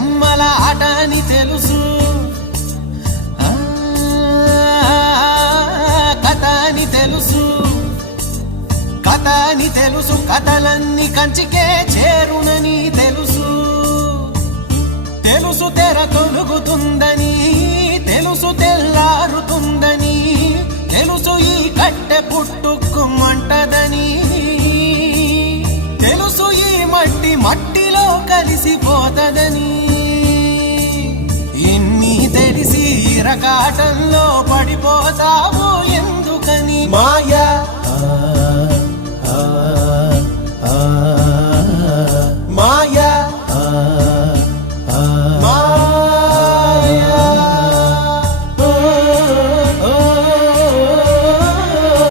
బొమ్మల ఆట అని తెలుసు, కథ అని తెలుసు, కథ అని తెలుసు, కథలన్నీ కంచికే చేరునని తెలుసు. తెలుసు తెర తొలుగుతుందని, తెలుసు తెల్లారుతుందని, తెలుసు ఈ కట్టె పుట్టుకుమంటదని, తెలుసు ఈ మట్టి మట్టిలో కలిసిపోతదని. ఇన్ని తెలిసి ఇరకాటంలో పడిపోతావు ఎందుకని? మాయ